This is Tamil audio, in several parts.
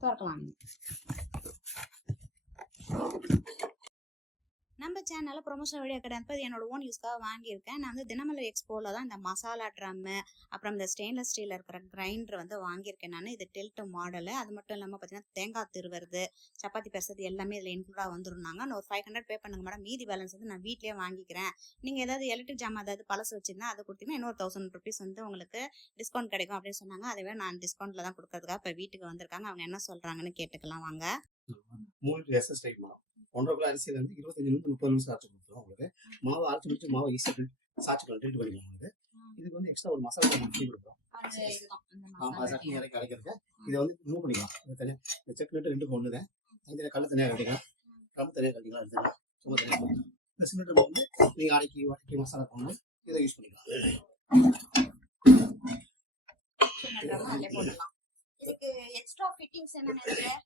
திறக்கலாம். நம்ம சேனலில் ப்ரொமோஷன் வீடியோ கிடையாது, என்னோட ஓன் யூஸ்க்காக வாங்கியிருக்கேன். நான் வந்து தினமலர் எக்ஸ்போவில் தான் இந்த மசாலா ட்ரம்மு, அப்புறம் இந்த ஸ்டெயின்லெஸ் ஸ்டீலில் இருக்கிற கிரைண்டர் வந்து வாங்கியிருக்கேன் நான். இது டில்ட் மாடலு. அது மட்டும் இல்லாமல் பார்த்தீங்கன்னா தேங்காய் திருவுறது, சப்பாத்தி பெருசது எல்லாமே இதில் இன்க்ளூடாக வந்துருந்தாங்க. நான் ஒரு 500 பே பண்ணுங்க மேடம், மீதி பேலன்ஸ் வந்து நான் வீட்லேயே வாங்கிக்கிறேன். நீங்கள் ஏதாவது எலக்ட்ரிக் ஜாமான் ஏதாவது பழசு வச்சுருந்தா அதை கொடுத்தீங்கன்னா இன்னொரு 1000 ருபீஸ் வந்து உங்களுக்கு டிஸ்கவுண்ட் கிடைக்கும் அப்படின்னு சொன்னாங்க. அதுவே நான் டிஸ்கவுண்ட்டில் தான் கொடுக்கறதுக்காக இப்போ வீட்டுக்கு வந்திருக்காங்க. அவங்க என்ன சொல்கிறாங்கன்னு கேட்டுக்கலாம் வாங்க. 3 SS டைப் மாவு 1.5 கிலோ அரிசியில் வந்து 25 30 நிமிஷம் அரைச்சி கொடுத்துருவோம். உங்களுக்கு மாவு அரைச்சி முடிச்சு மாவை ஈஸியாக சாச்சிக்கலாம், ட்ரில்ட் பண்ணிக்கலாம். உங்களுக்கு இதுக்கு வந்து எக்ஸ்ட்ரா ஒரு மசாலா பண்ணி கொடுக்குறோம். சட்னி அரைக்கிறதுக்கு இதை வந்து மூவ் பண்ணிக்கலாம். தனியாக இந்த செக்னெட்டு 2 ஒன்று தான். இதில் கல் தனியாக கட்டிக்கலாம், ட்ரம் தனியாக கட்டிக்கலாம், எடுத்துக்கலாம். சும்மா தனியாக பண்ணிக்கலாம். இந்த சின்ன ட்ரம் வந்து நீங்கள் அரைக்கி மசாலா பண்ணணும், இதை யூஸ் பண்ணிக்கலாம்.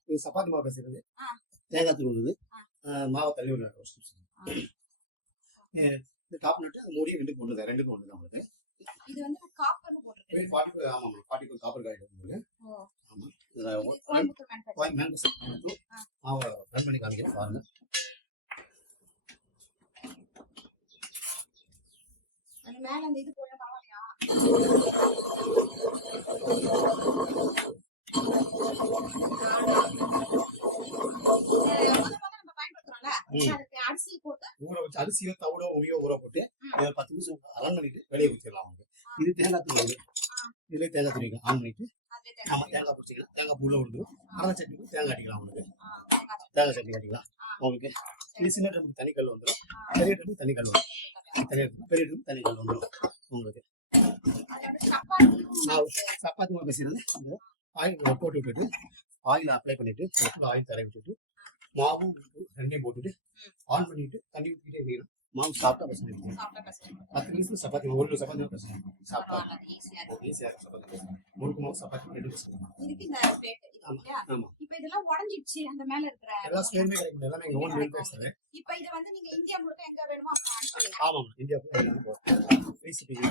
இது சப்பாத்தி மாவு பேசுறது, தேங்காய் துருவுது, மாவை தள்ளி விடுறாங்க. இந்த டாப் நட்டு அது மூடி 2க்கு 1 தான். 2க்கு 1 தான் உங்களுக்கு. இது வந்து காப்பர்னு போட்டுருக்கேன். 45 ஆமா 45 காப்பர் காய்டு உங்களுக்கு. ஆமா. இதுல மாவை ரன் பண்ணி காமிக்கிறேன் பாருங்க. அந்த மேல அந்த இது போல பரவாயில்லையா? அரிசியோ தவிடோ உணியோ ஊற போட்டு 10 நிமிஷம் ரன் பண்ணிட்டு வெளியே ஊற்றிடலாம். அவங்க இது தேங்காய் தூள், இதுல தேங்காய் துணிக்கலாம் ஆன் பண்ணிட்டு நம்ம தேங்காய் பிடிச்சிக்கலாம். தேங்காய் பூல விழுந்துடும். அரை சட்னிக்கு தேங்காய் அடிக்கலாம். உங்களுக்கு தேங்காய் சட்னி கட்டிக்கலாம். உங்களுக்கு இது சின்ன ட்ரம்முக்கு தனி கல் வந்துடும், பெரிய ட்ரம்முக்கு தனி கல் வரும். பெரிய ட்ரம் தனி கல் வந்துடும். உங்களுக்கு சப்பாத்தி மாவு பேசுறது ஆயில் போட்டு விட்டுட்டு ஆயில் அப்ளை பண்ணிட்டு ஆயில் தடவி விட்டுட்டு மாவும் ரெண்டையும் போட்டுட்டு ஆன் பண்ணிட்டு தண்ணி ஊற்றிக்கிட்டே இருக்கணும். மாவு சாப்பிட்டா பிரச்சனை இல்லை. 10 நிமிஷம் சப்பாத்தி ஒரு சப்பாத்தி பிரச்சனை சாப்பிட்டா ஈஸியாக சப்பாத்தி முறுக்கு மாவு சப்பாத்தி 2 பிரச்சனை. ஆமா இப்போ இதெல்லாம் உடைஞ்சிடுச்சு. அந்த மேல இருக்கிற எல்லா ஸ்டேட்மே கிடைக்கும். எல்லாமே எங்க ஓன் லிங்க் பேசுறேன். இப்போ இது வந்து நீங்க இந்தியா முழுக்க எங்க வேணுமோ அங்க அனுப்புவீங்க. ஆமா இந்தியா ஃப்ரீ ஷிப்பிங்.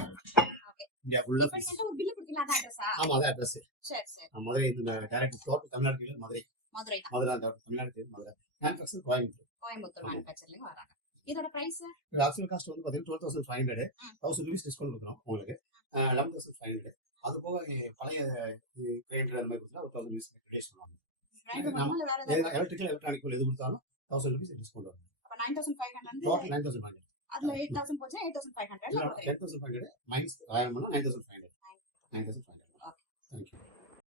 இந்தியா ஃபுல்லா ஃப்ரீ. ஒரு பில் கொடுத்தீங்களா? அந்த அட்ரஸா? ஆமா அத அட்ரஸ். சரி சரி. மதுரை இந்த டைரக்ட் டோட்டல் தமிழ்நாட்டுல மதுரை தமிழ்நாடு மதுரை. மேனுஃபேக்சர் கோயம்புத்தூர் மேனுஃபேக்சரிங் வராங்க. இதோட பிரைஸ் ஆக்சுவல் காஸ்ட் வந்து பாத்தீங்கன்னா 12,500. 1000 ரூபீஸ் டிஸ்கவுண்ட் கொடுக்குறோம் உங்களுக்கு. 11,500. அது போக பழைய கிரைண்டர் அந்த மாதிரி கொடுத்தா 1000 ரூபீஸ் ரிலேஸ் பண்ணுவாங்க. எலக்ட்ரிக்கல் எலக்ட்ரானிக் எது கொடுத்தாலும் 1000 ரூபீஸ் டிஸ்கவுண்ட் வரும். அப்ப 9500 டோட்டல் 9500. அதுல 8000 போச்சு 8500. 10,500 மைனஸ் 1000 பண்ணா 9500. 9500. Thank you.